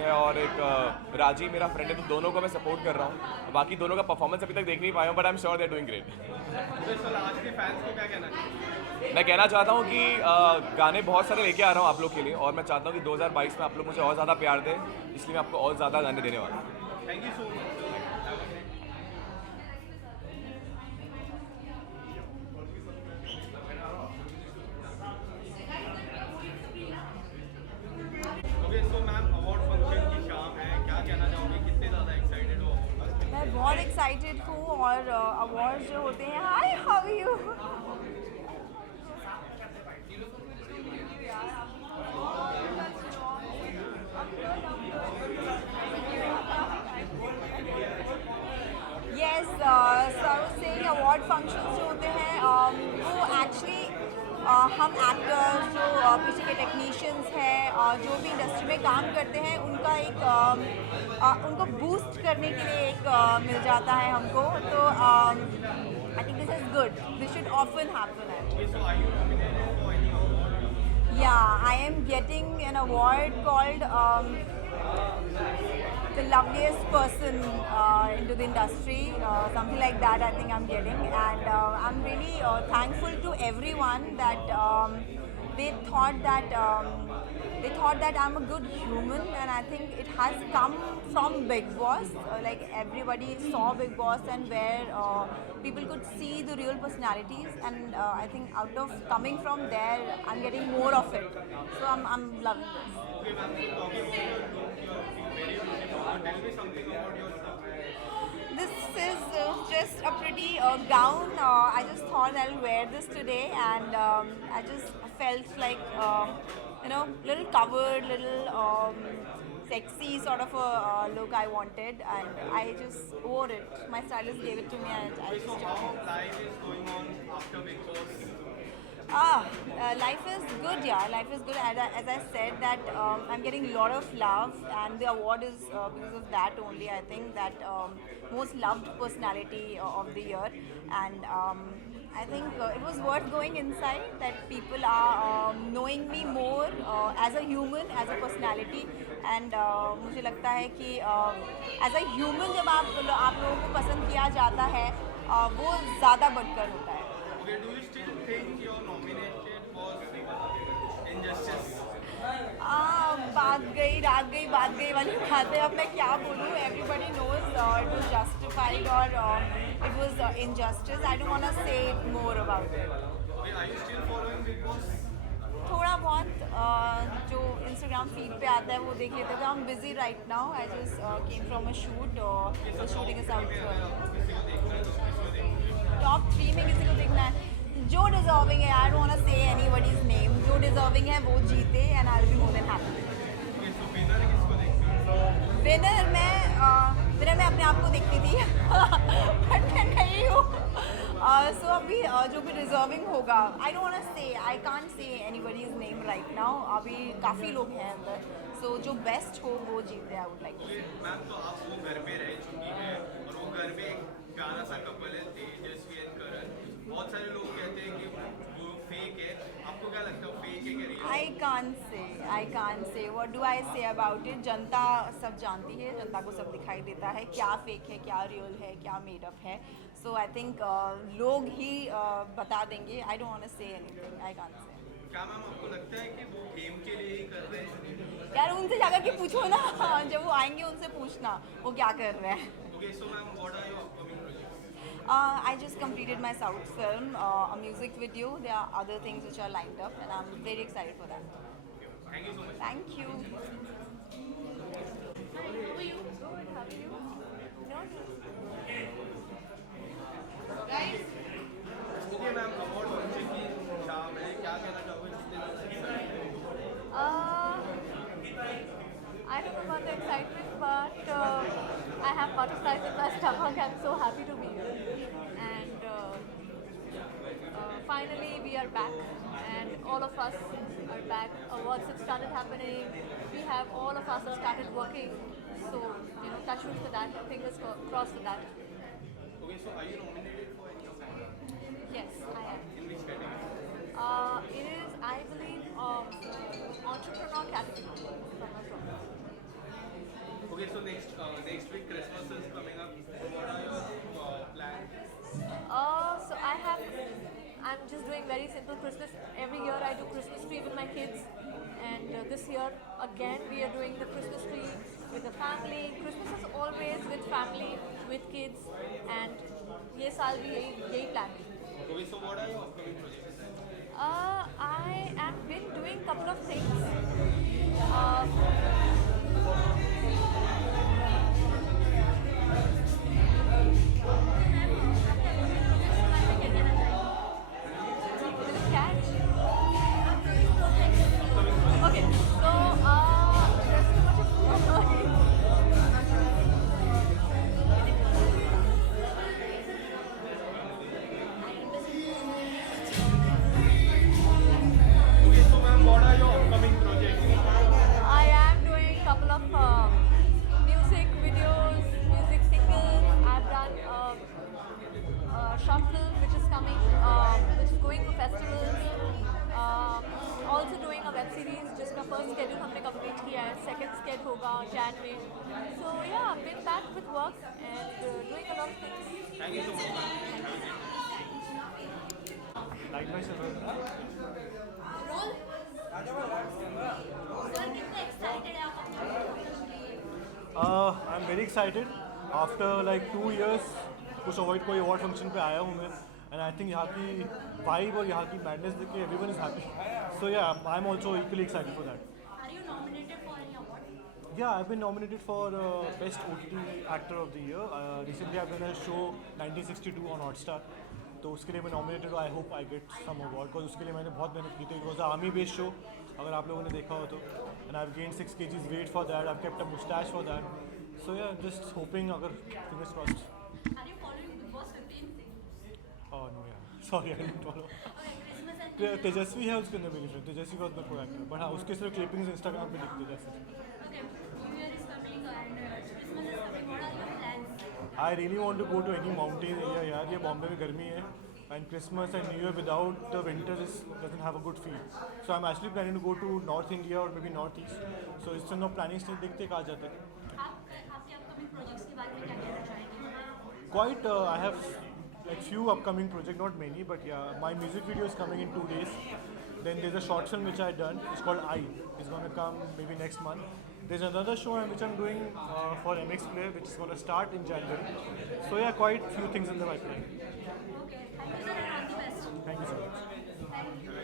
है और एक राजी मेरा फ्रेंड है, तो दोनों को मैं सपोर्ट कर रहा हूँ। बाकी दोनों का परफॉर्मेंस अभी तक देख नहीं पाया हूँ, but I am sure they are doing great. तो आज के फैंस को क्या कहना चाहिए? मैं कहना चाहता हूँ कि गाने बहुत सारे लेके आ रहा हूँ आप लोग के लिए, और मैं चाहता हूँ कि 2022 में आप लोग मुझे और ज़्यादा प्यार दें, इसलिए मैं आपको और ज़्यादा गाने देने वाला हूँ। Thank you so much. Okay so ma'am, award function की शाम है, क्या कहना चाहोगे, कितने ज़्यादा एक्साइटेड हो? मैं बहुत एक्साइटेड हूँ और अवार्ड्स जो होते हैं, हाय हाउ यू। यस से अवार्ड फंक्शंस जो होते हैं वो एक्चुअली हम एक्टर्स जो पीछे के टेक्नीशियंस हैं जो भी इंडस्ट्री में काम करते हैं उनका एक उनको बूस्ट करने के लिए एक मिल जाता है हमको, तो आई think this is good, this should often happen. So are you nominated for any award? Yeah, I am getting an award called the loveliest person into the industry, something like that. I think I'm getting, and I'm really thankful to everyone that they thought that I'm a good human, and I think it has come from Big Boss. Like everybody saw Big Boss, and where people could see the real personalities, and I think out of coming from there, I'm getting more of it. So I'm loving this. Okay ma'am, so talking about your look, you are very beautiful. Tell me something about yourself. This is just a pretty gown. I just thought I'll wear this today, and I just felt like little covered, little sexy sort of a look I wanted, and I just wore it. My stylist gave it to me, and I Okay, so just how took it. life is going on after Big Boss? Life is good, yeah. Life is good. As I said, that I'm getting a lot of love, and the award is because of that only. I think that most loved personality of the year, and I think it was worth going inside. That people are knowing me more as a human, as a personality, and मुझे लगता है कि as a human जब आप लोगों को पसंद किया जाता है वो ज़्यादा बढ़कर होता है. Okay, do you still think your nominated was injustice? बात गई वाली बात है. अब मैं क्या बोलूँ? Everybody knows it was justified or it was injustice. I don't want to say more about it. Okay, are you still following Big Boss? थोड़ा बहुत जो इंस्टाग्राम फीड पे आता है वो देख लेते थे. I'm busy right now. I just came from a shoot. The shooting is out. Top 3 में किसी को देखना है जो डिजर्विंग है. आई डोंट वांट टू से एनीबॉडीज नेम. जो डिजर्विंग है वो जीते, and I will be more than happy. Okay, so winner किसको देखते हो? विनर मैं अपने आप को देखती थी बट मैं नहीं हूँ. सो अभी जो भी डिजर्विंग होगा, आई डोंट वांट टू से, I can't say anybody's name right now. अभी काफ़ी लोग हैं अंदर, सो जो बेस्ट हो वो जीते. आई वुड लाइक. मैम, तो आप वो घर में रह चुकी हैं और वो घर में एक प्यारा सा कपल है, तेजस्वी एंड करण. बहुत सारे लोग कहते हैं कि वो फेक है. आपको क्या लगता है, फेक है कि रियल? आई कान से what do I say about it. जनता सब जानती है, जनता को सब दिखाई देता है क्या फेक है, क्या रियल है, क्या मेडअप है. सो आई थिंक लोग ही बता देंगे. I don't want to say anything. I can say. क्या मैम आपको लगता है कि वो गेम के लिए ही कर रहे हैं? यार उनसे जाकर के पूछो ना. जब वो आएंगे उनसे पूछना वो क्या कर रहे हैं. Okay, so ma'am, what are your upcoming projects? I just completed my South film, a music video. There are other things which are lined up, and I'm very excited for that. Thank you so much. Thank you. Okay ma'am, award function की शाम है, क्या कहना चाहोगे, कितने लोग? I don't know about the excitement, but I have butterflies in my stomach. I'm so happy to be here. And finally, we are back, and all of us are back. Awards have started happening. We have all of us have started working. So, touch wood for that. Fingers crossed for that. Okay, so are you nominated for any award? Yes, I am. In which category? It is, I believe, entrepreneur category. If I'm not wrong. Okay, so next week Christmas is coming up. What are your plans? So I'm just doing very simple Christmas. Every year I do Christmas tree with my kids, and this year again we are doing the Christmas tree with the family. Christmas is always with family, with kids, and ये साल भी यही plan है. Okay, so what are your upcoming projects? I am been doing couple of things. Did it catch? Okay, so there's too much of Okay, so ma'am, what are your upcoming projects? I am doing a couple of music videos, music singles. I've done a short film which is coming, which is going to festivals. Also doing a web series. जिसका first schedule हमने complete किया है. Second schedule होगा Jan में. So yeah, I've been back with work and doing a lot of things. Thank you so much, ma'am. Like my sir. I'm very excited. After like 2 years, कुछ avoid कोई award function पे आया हूँ मैं, and I think यहाँ की vibe और यहाँ की मैडनेस देख के everyone is happy. So yeah I am also equally excited for that. Are you nominated for any award? Yeah, I've been nominated for Best OTT Actor of the Year. Recently, I've done a show 1962 on Hotstar. तो उसके लिए मैं nominated हूँ. I hope I get some award, because उसके लिए मैंने बहुत मेहनत की थी. It was army based show, अगर आप लोगों ने देखा हो तो. And I have gain 6 kgs weight for that. I have kept a moustache for that. So yeah just hoping, अगर fingers crossed. Are you following Big Boss 15? Oh no, yeah. Sorry, I didn't follow. Okay, Christmas and Tejaswi है उसके अंदर मेरी friend. Tejaswi was my producer, but हाँ उसके सिर्फ clippings Instagram पे दिखते जैसे. okay, New Year is coming and Christmas is coming. What are your plans? I really want to go to any mountain area यार. ये बॉम्बे में गर्मी है, and Christmas and New Year without the winter doesn't have a good feel. So I'm actually planning to go to North India or maybe North East. So इस समय planning stage देखते कहाँ जाते हैं. आपके upcoming projects के बारे में क्या कहना चाहेंगे? Quite, I have like few upcoming projects, not many, but yeah, my music video is coming in 2 days. Then there's a short film which I done. It's called I. It's gonna come maybe next month. There's another show which I'm doing for MX Player, which is gonna start in January. So yeah, quite few things in the pipeline. Okay, thank you sir and all the best. Thank you so much. Thank you.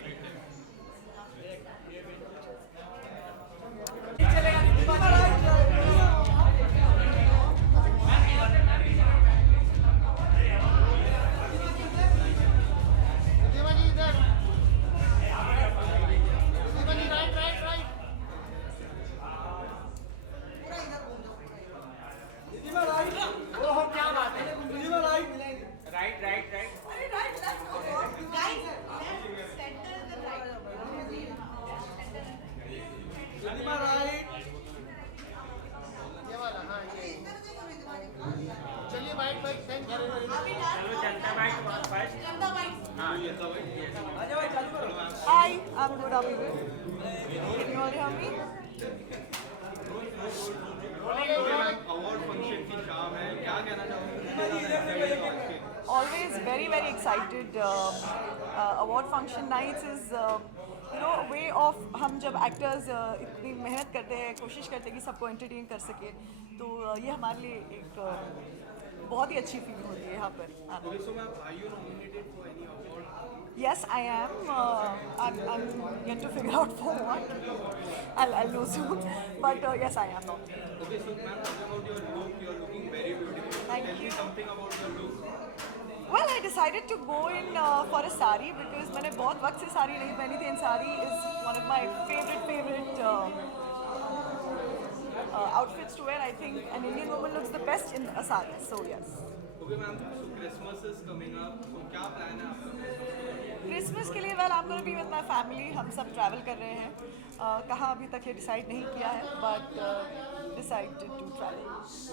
Hi, I'm good. How are you? Can you all hear me? Award function की शाम है, क्या कहना चाहोगे? Always very very excited. Award function nights is way of हम जब actors इतनी मेहनत करते हैं, कोशिश करते हैं कि सबको entertain कर सके, तो ये हमारे लिए एक बहुत ही अच्छी फीलिंग होती है यहाँ पर. Okay, so ma'am, are you nominated for any award? Yes, I am. I'm yet to figure out for what. I'll know soon. But yes, I am not. Okay, so ma'am, talking about your look, you're looking very beautiful. Thank Tell me you. something about your look. Well, I decided to go in for a sari because मैंने बहुत वक्त से साड़ी नहीं पहनी थी, and sari is one of my favorite outfits to wear. I think an Indian woman looks the best in a sari. So yes. Okay, ma'am. So Christmas is coming up. So क्या plan है आपका Christmas के लिए well I'm going to be with my family. हम सब travel कर रहे हैं. कहाँ अभी तक ये डिसाइड नहीं किया है, but decided to travel.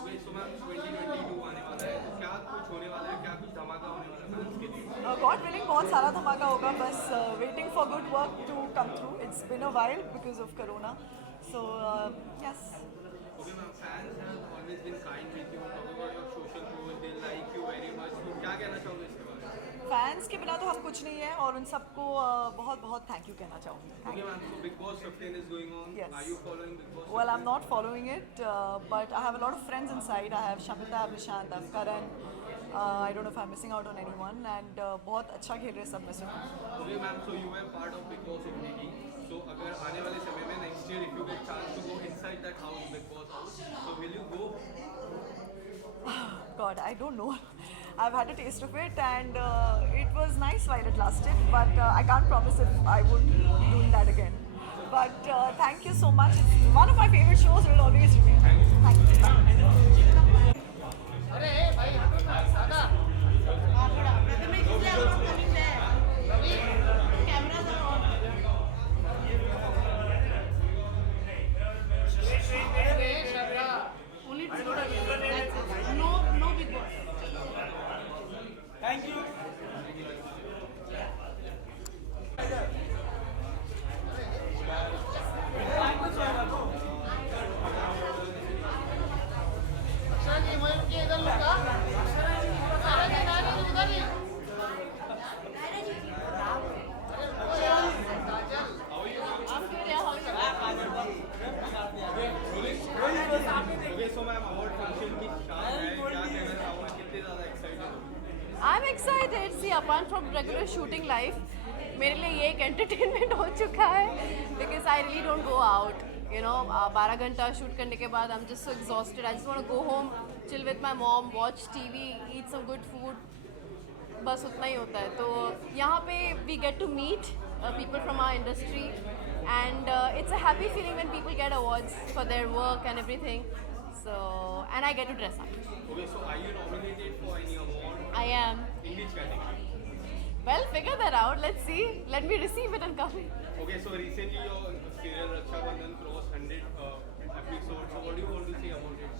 Okay, so ma'am, 2022 आने वाला है. क्या कुछ होने वाला है? क्या कुछ धमाका होने वाला है fans के लिए? गॉड विलिंग बहुत सारा धमाका होगा, बस waiting for good work to come through. It's been a while because of corona. So yes. Okay, ma'am. Fans have fans के बिना तो हम कुछ नहीं है और उन सबको बहुत बहुत थैंक यू कहना चाहूँगी. Okay, ma'am. So Big Boss 15 is going on. Yes. Are you following Big Boss? Well, I'm not following it, but I have a lot of friends inside. I have Shamita, I have Nishant, I have Karan. I don't know if I'm missing out on anyone. And बहुत अच्छा खेल रहे सब में से. Okay, ma'am. So you were part of Big Boss OTT. So अगर आने वाले समय में next year if you get chance to go inside that house, Big Boss house, so will you go? God, I don't know. I've had a taste of it and it was nice while it lasted, but I can't promise if I would be doing that again. But thank you so much. It's one of my favorite shows. It will always remain. Thank you. Okay, so ma'am, award function की शाम है. क्या कहना चाहोगे? कितने ज़्यादा excited हो? I'm excited. See, apart from regular shooting life, मेरे लिए ये एक entertainment हो चुका है because I really don't go out. You know, 12 घंटा शूट करने के बाद I'm just so exhausted. I just want to go home, chill with my mom, watch TV, eat some good food. बस उतना ही होता है. तो यहाँ पे we get to meet people from our industry, and it's a happy feeling when people get awards for their work and everything. So, and I get to dress up. Okay, so are you nominated for any award? I am. In which category? Well, figure that out. Let's see. Let me receive it and come in. Okay, so recently your serial Raksha Bandhan crossed 100 episodes. So what do you want to say about it?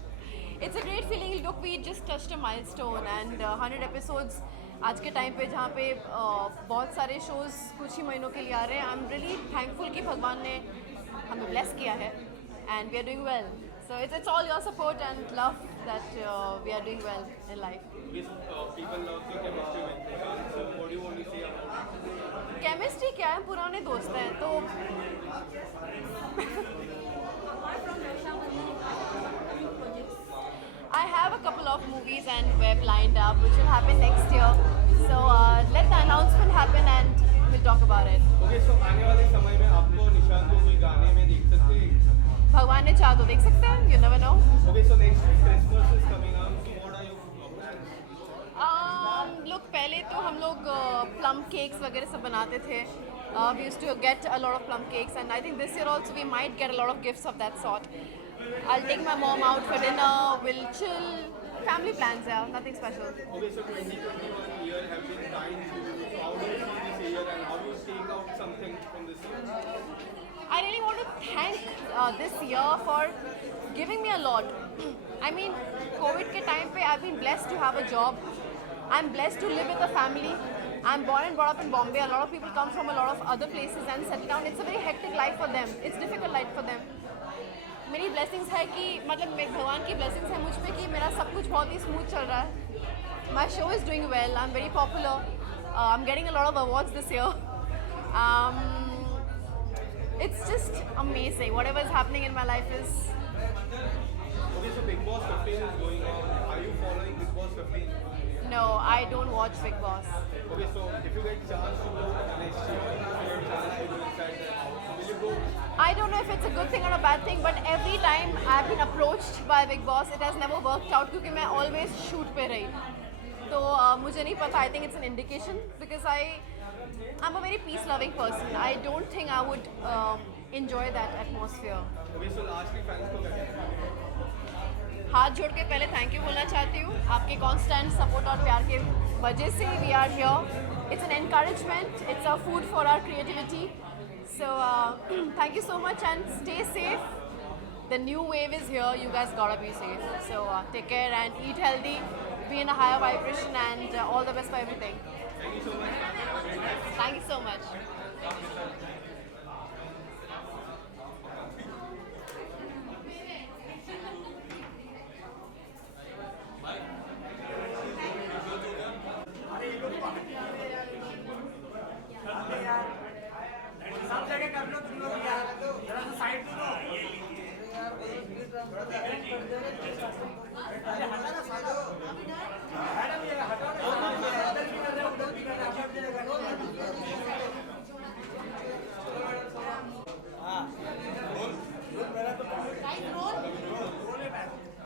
It's a great feeling. Look, we just touched a milestone, and 100 episodes. आज के time पे जहाँ पे बहुत सारे shows कुछ ही महीनों के लिए आ रहे हैं. I'm really thankful कि भगवान ने हमें bless किया है, and we are doing well. So it's all your support and love that we are doing well in life. Yes, people love the chemistry with Nishant. So what do you want to say about it? Chemistry क्या है, पुराने दोस्त हैं तो I have a couple of movies and web lined up which will happen next year. So let the announcement happen and we'll talk about it. Okay, so आने वाले समय में आपको निशांत को कोई गाने में देख सकते हैं? भगवान ने चाहा तो देख सकते हैं. You never know. Okay, so next week Christmas is coming up. So what are your plans? Look, पहले तो हम लोग plum cakes वगैरह सब बनाते थे. We used to get a lot of plum cakes, and I think this year also we might get a lot of gifts of that sort. I'll take my mom out for dinner. We'll chill. Family plans, yeah, nothing special. Okay, so 2021 year have been kind to you. So how do you see this year and how do you take out something from this year? I really want to thank this year for giving me a lot. I mean, COVID के time पे I've been blessed to have a job. I'm blessed to live with a family. I'm born and brought up in Bombay. A lot of people come from a lot of other places and settle down. It's a very hectic life for them. It's difficult life for them. मेरी blessings है कि मतलब भगवान की blessings है मुझ पे कि मेरा सब कुछ बहुत ही smooth चल रहा है. My show is doing well. I'm very popular. I'm getting a lot of awards this year. It's just amazing. Whatever is happening in my life is. Okay, so Big Boss 15 is going on. Are you following Big Boss 15? No, I don't watch Big Boss. Okay, so if you get chance to go next year, if you get chance to go inside that house, will you go? I don't know if it's a good thing or a bad thing, but every time I've been approached by Big Boss, it has never worked out क्योंकि मैं always shoot पे रही. तो मुझे नहीं पता. I think it's an indication because I'm a very peace-loving person. I don't think I would enjoy that atmosphere. Okay, so lastly, fans को क्या कहना है? हाथ जोड़ के पहले थैंक यू बोलना चाहती हूँ आपके कांस्टेंट सपोर्ट और प्यार के वजह से we are here. It's an encouragement. It's a food for our creativity. So thank you so much and stay safe. The new wave is here. You guys gotta be safe. So take care and eat healthy. Be in a higher vibration and all the best for everything. Thank you so much. Thank you so much.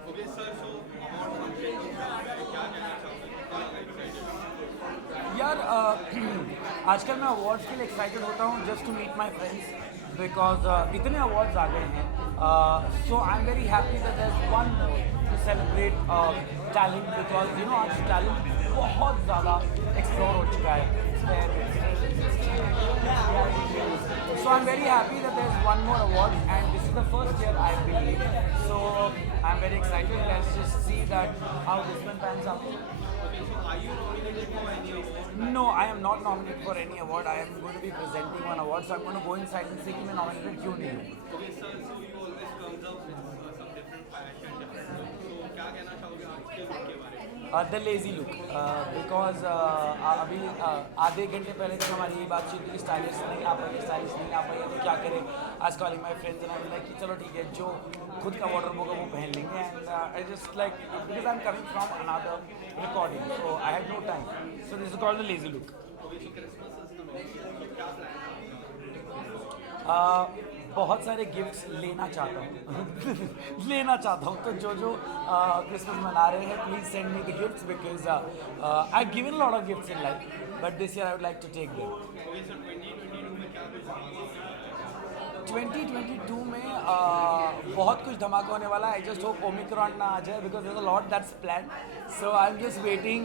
Okay sir, so award function क्या कहना चाहोगे? यार आजकल मैं awards के लिए excited होता हूँ just to meet my friends because इतने अवार्ड्स आ गए हैं so I am very happy that there is one more to celebrate talent because you know आज टैलेंट बहुत ज़्यादा एक्सप्लोर हो चुका है so I'm very happy that there's one more award and this is the first year I've been here. So I'm very excited. Let's just see that how this one pans out. Okay, so are you nominated for any award? No, I am not nominated for any award. I am going to be presenting one award, so I'm going to go inside and see कि मैं nominated क्यों नहीं हूँ. Okay, sir, so you always comes up with some different fashion, different look. So क्या कहना चाहोगे आज के look के बारे में? The lazy look because अभी आधे घंटे पहले तक हमारी ये बातचीत थी कि स्टाइलिश नहीं आ पाई तो क्या करें. आज calling my friends and I like कि चलो ठीक है जो खुद का वार्डरोब होगा वो पहन लेंगे and I just like because I am coming from another recording so I had no time so this is called the lazy look. Okay, so Christmas is coming. So क्या plan है आपका? बहुत सारे gifts लेना चाहता हूँ तो जो क्रिसमस मना रहे हैं please send me the gifts because I given lot of gifts in life but this year I would like to take them. Okay, so 2022 में क्या कुछ होने वाला है? 2022 में बहुत कुछ धमाका होने वाला है. आई जस्ट होप ओमिक्रॉन ना आ जाए because there is a lot that's plan so I am just waiting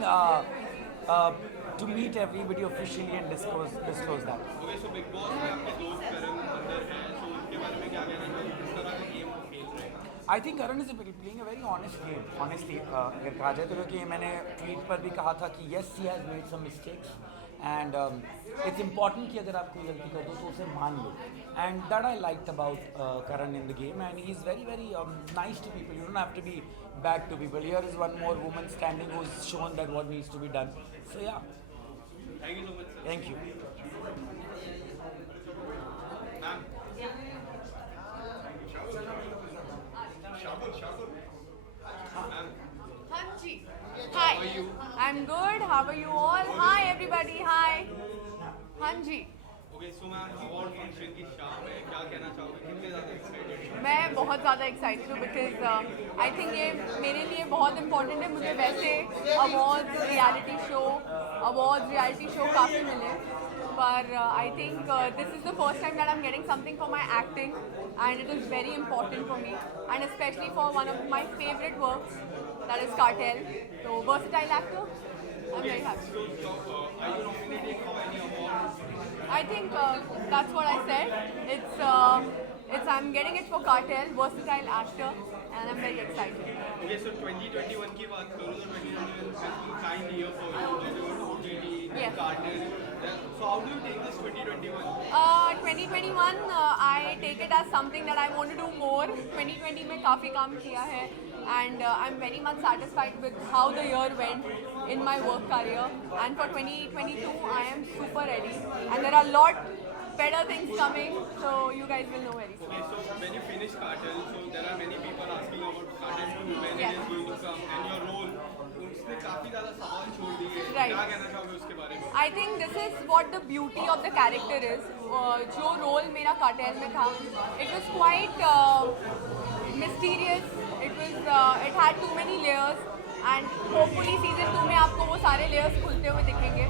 to meet everybody officially and disclose that. Okay, so Big Boss में आपके दोस्त करण अंदर हैं, so उनके बारे में क्या कहना चाहोगे? किस तरह का गेम वो खेल रहे हैं? I think Karan is playing a very honest game. Honestly, अगर कहा जाए तो क्योंकि मैंने ट्वीट पर भी कहा था कि yes he has made some mistakes and it's important कि अगर आप कोई गलती कर दो तो उसे मान लो and that I liked about Karan in the game and he is very very nice to people. You don't have to be bad to people. Here is one more woman standing who's shown that what needs to be done. So yeah. Thank you so much, sir. Thank you. Ma'am. Hanji. Hi. How are you? I'm good. How are you all? Hi everybody. Hi. Hanji. Okay, so ma'am, award function की शाम है, क्या कहना चाहोगे? कितने ज़्यादा excited हैं? मैं बहुत ज़्यादा एक्साइटेड हूँ बिकॉज आई थिंक ये मेरे लिए बहुत इंपॉर्टेंट है. मुझे वैसे अवार्ड्स रियलिटी शो काफ़ी मिले पर I think this is the first time that I am getting something for my acting and it is very important for me and specially for one of my favourite works that is Cartel. तो versatile actor I am very happy. So, are you nominated for any awards? I think that's what I said. It's I'm getting it for Cartel, versatile actor, and I'm very excited. Okay, so 2021 की बात करूँ तो 2021 has been kind year for you. OTT, Yes. Cartel. So how do you take this 2021? 2021 I take it as something that I want to do more. 2020 में काफ़ी काम किया है and I'm very much satisfied with how the year went in my work career. And for 2022 I am super ready and there are a lot better things coming, so you guys will know very soon. Okay, so when you finish Cartel, so there are many people asking about Cartel 2, when Yes. it is going to come, and your role. उसने काफ़ी ज़्यादा सवाल छोड़ दिए हैं. Right. क्या कहना चाहोगे उसके बारे में? I think this is what the beauty of the character is. जो role मेरा कार्टेल में था, it was quite mysterious. It had too many layers, and hopefully season 2 में आपको वो सारे layers खुलते हुए दिखेंगे.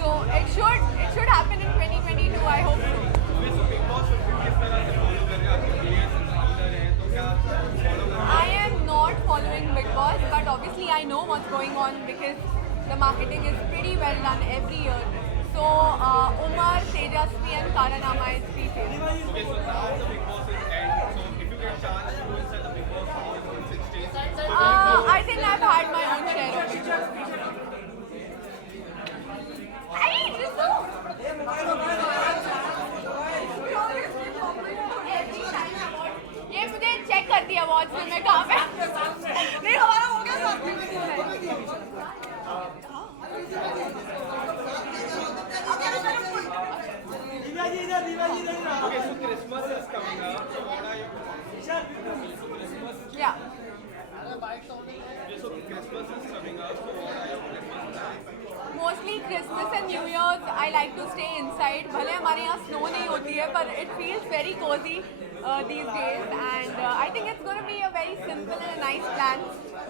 So it should happen in 2022. I hope so. Okay, so Big Boss किस तरह से follow कर रहे हैं? आपके players अंदर हैं, तो क्या follow कर रहे हैं? I am not following Big Boss, but obviously I know what's going on because the marketing is pretty well done every year. So Umar, Tejasvi and Karan are my three favorites. Okay, so now the Big Boss is end. So if you get chance to go inside the Big Boss house on 6 days, I think I've had my own share of it. Hey, Ritu! ये मुझे check कर दिया awards में मैं कहाँ पे नहीं हमारा हो गया साथ में okay, so Christmas is coming up. So what are your Christmas? या So Christmas is coming up, so what are your Christmas plans? Mostly Christmas and New Year's, I like to stay inside. भले हमारे यहाँ snow नहीं होती है, but it feels very cozy these days, and I think it's going to be a very simple and a nice plan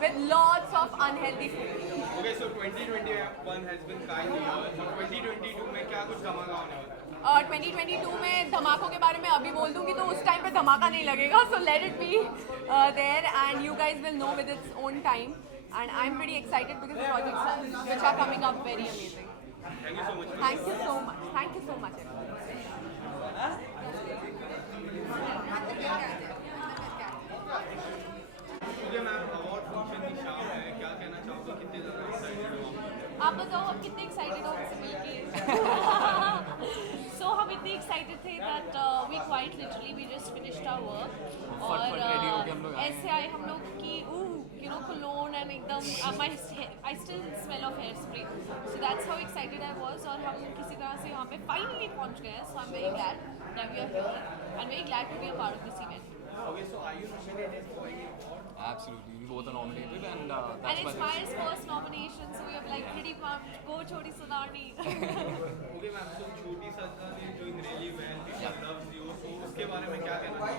with lots of unhealthy food. Okay, so 2021 has been kind year. So 2022 में क्या कुछ धमाका होने वाला है? 2022 में धमाकों के बारे में अभी बोल दूंगी तो उस टाइम पे धमाका नहीं लगेगा, so let it be there and you guys will know with its own time, and I'm pretty excited because the projects which are coming up very amazing. Thank you so much. Thank you so much. Thank you so much, everyone. Okay, ma'am, award function की शाम है, क्या कहना चाहोगे, कितने ज़्यादा excited हो आप? आप बताओ आप कितने एक्साइटेड हो हमसे मिलके? So हम इतने एक्साइटेड थे that we quite literally we just finished our work और ऐसे आए हम लोग कि you know cologne and एकदम I still smell of hairspray, so that's how excited I was और हम किसी तरह से यहाँ पे finally पहुँच गए हैं, so I'm very glad that we are here and very glad to be a part of this event. Okay, so are you nominated for any award? Absolutely, we both are nominated, and that's And it's why Myers' first nomination, so we are like pretty pumped. Go Choti Sunani. Okay, ma'am, so छोटी सजना is doing really well. People loves you. So उसके बारे में क्या कहना चाहोगे?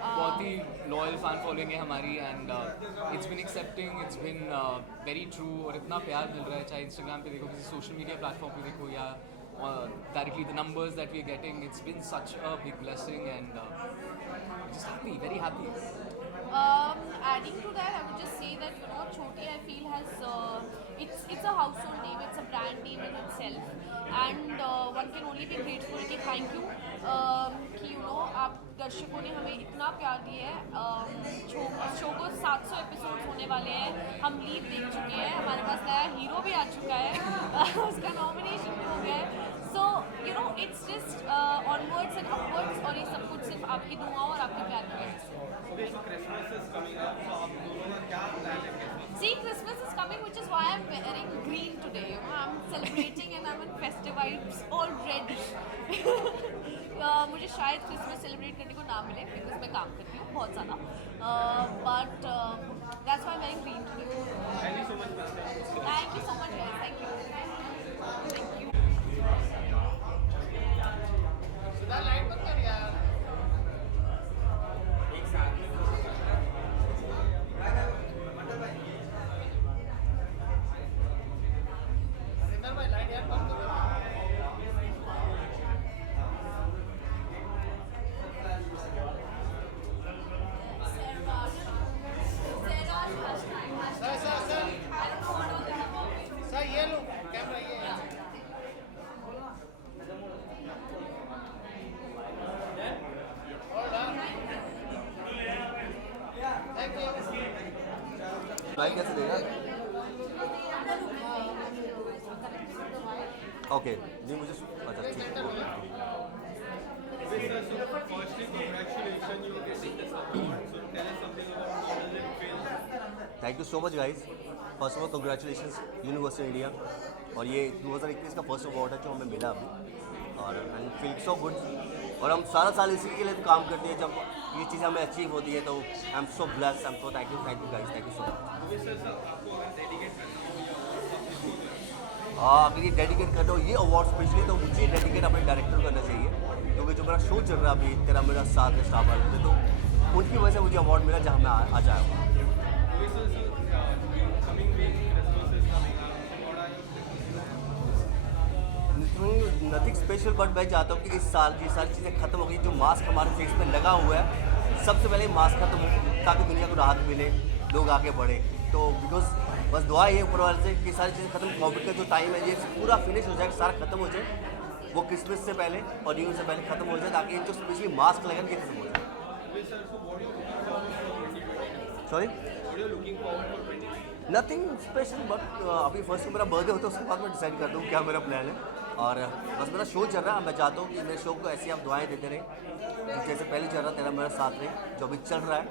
बहुत ही loyal fan following है हमारी, and it's been accepting, it's been very true, और इतना प्यार मिल रहा है, चाहे इंस्टाग्राम पे देखो, किसी सोशल मीडिया प्लेटफॉर्म पे देखो, या directly the numbers that we are getting, it's been such a big blessing and just happy, very happy. Adding to that, I would just say that you know Choti I feel has it's a household name, it's a brand name in itself, and one can only be grateful कि thank you कि you know आप दर्शकों ने हमें इतना प्यार दिया है. शो को 700 एपिसोड होने वाले हैं, हम लीव देख चुके हैं, हमारे पास नया हीरो भी आ चुका है, उसका नॉमिनेशन भी हो गया है. So you know it's just onwards and upwards, और ये सब कुछ सिर्फ आपकी दुआओं और आपके प्यार की वजह से. Okay, so Christmas is coming up. So आप दोनों का क्या plan है Christmas? See, Christmas is coming, which is why I'm wearing green today. You know, I'm celebrating and I'm in festive vibes already. मुझे शायद Christmas celebrate करने को ना मिले because मैं काम करती हूँ बहुत ज़्यादा. But that's why I'm wearing green today. Thank you so much, ma'am. Thank you so much, guys. Thank you. Thank you. Like कैसे देगा? ओके जी, मुझे अच्छा ठीक है. Okay, sir, so firstly, congratulations, you're getting this award. So tell us something about how does it feel? Thank you so much guys. First of all congratulations university India, और ये 2021 का first award है जो हमें मिला अभी, और I feel so good. और हम सारा साल इसी के लिए काम करते हैं, जब ये चीज़ हमें अचीव होती है तो I am so blessed. I am so thank you guys, thank you so much. Okay, sir, आपको अगर डेडिकेट करना हो या आप हाँ, अगर ये डेडिकेट कर दो ये अवार्ड स्पेशली, तो मुझे डेडिकेट अपने डायरेक्टर को करना चाहिए, क्योंकि जो मेरा शो चल रहा है अभी तेरा मेरा साथ है स्टार वाले में, तो उनकी वजह से मुझे अवार्ड मिला जहाँ मैं आ जाया हूँ. Okay, sir, coming week, Christmas is coming up. So what are your nothing special, but मैं चाहता हूँ कि इस साल ये सारी चीज़ें खत्म हो गई. जो मास्क हमारे फेस पे लगा हुआ है, सबसे पहले मास्क खत्म हो ताकि दुनिया को राहत मिले, लोग आगे बढ़े. तो बिकॉज बस दुआ ये ऊपर वाले से कि सारी चीज़ें खत्म, कोविड का जो टाइम है ये पूरा फिनिश हो जाए, सारा खत्म हो जाए, वो क्रिसमस से पहले और न्यू ईयर से पहले खत्म हो जाए, ताकि जो स्पेशली मास्क लगे ये खत्म हो जाए. Sorry, looking forward for 2022? Nothing special, but अभी फर्स्ट को मेरा बर्थडे होता है, उसके बाद मैं डिसाइड करता हूँ क्या मेरा प्लान है. और बस मेरा शो चल रहा है, मैं चाहता हूँ कि मेरे शो को ऐसी आप दुआएं देते रहे जैसे पहले चल रहा तेरा मेरा साथ रहे, जो अभी चल रहा है.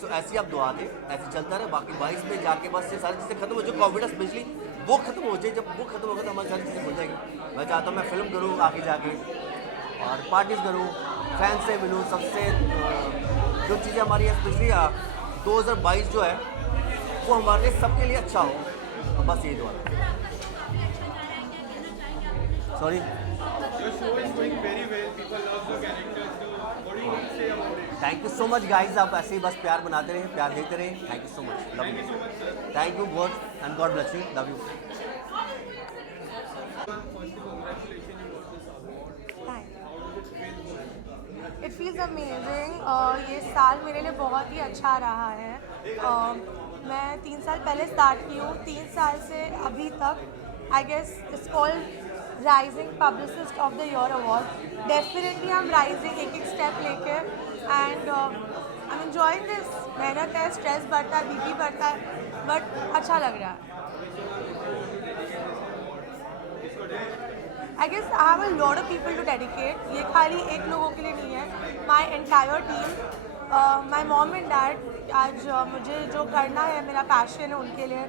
सो ऐसी आप दुआ दें, ऐसे चलता रहे. बाकी 22 में जाके बस ये सारी चीज़ें खत्म हो जाए, कोविड स्पेशली वो खत्म हो जाए. जब वो खत्म होगा तो हमारी सारी चीज़ें हो जाएगी. मैं चाहता हूँ मैं फिल्म करूँ आगे जाके, और पार्टीज़ करूँ, फैंस से मिलूँ, सबसे जो चीज़ें हमारी स्पेशली 2022 जो है वो हमारे लिए सबके लिए अच्छा हो, और बस यही दुआ। Sorry, Your show is going very well. People love the characters. So what do you want to say about it? Thank you so much guys, आप ऐसे ही बस प्यार बनाते रहें, प्यार देते रहें। Thank you so much, love you. Thank you God and God bless you, love you. It feels amazing. ये साल मेरे लिए बहुत ही अच्छा रहा है। मैं 3 साल पहले स्टार्ट की हूँ, 3 साल से अभी तक I guess it's called rising publicist of the year award. Definitely हम राइजिंग एक स्टेप लेके and I am enjoying this. मेहनत है, स्ट्रेस बढ़ता है, बीपी बढ़ता है, बट अच्छा लग रहा है। I guess I have a lot of people to dedicate. ये खाली एक लोगों के लिए नहीं है, my entire team, my mom and dad, आज मुझे जो करना है, मेरा पैशन है उनके लिए,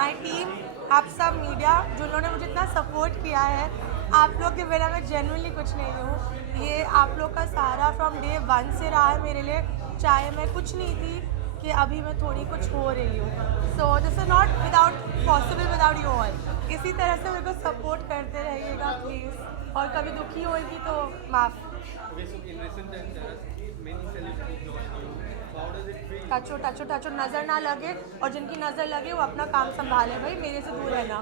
my team, आप सब मीडिया जिन्होंने मुझे इतना सपोर्ट किया है। आप लोग के बिना मैं जेन्युइनली कुछ नहीं हूँ। ये आप लोग का सहारा फ्रॉम डे 1 से रहा है मेरे लिए, चाहे मैं कुछ नहीं थी कि अभी मैं थोड़ी कुछ हो रही हूँ। सो this is not without possible without you all. इसी तरह से मेरे को सपोर्ट करते रहिएगा प्लीज़, और कभी दुखी होगी तो माफ़। Okay, so in recent times there are many celebrities joining you. How does it feel? टचो टचो टचो, नज़र ना लगे, और जिनकी नज़र लगे वो अपना काम संभाले, भाई मेरे से दूर रहना।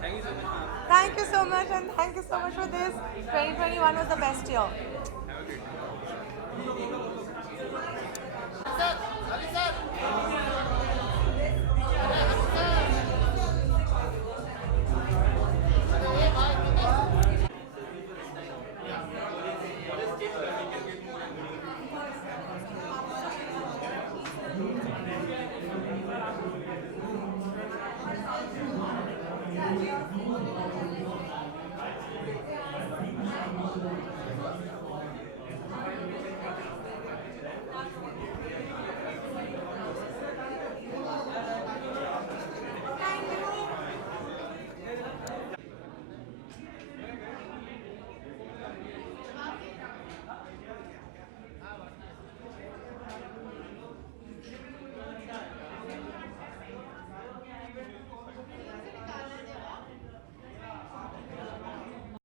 Thank you so much. Thank you so much and thank you so much for this. 2021 was the best year. Have a great day.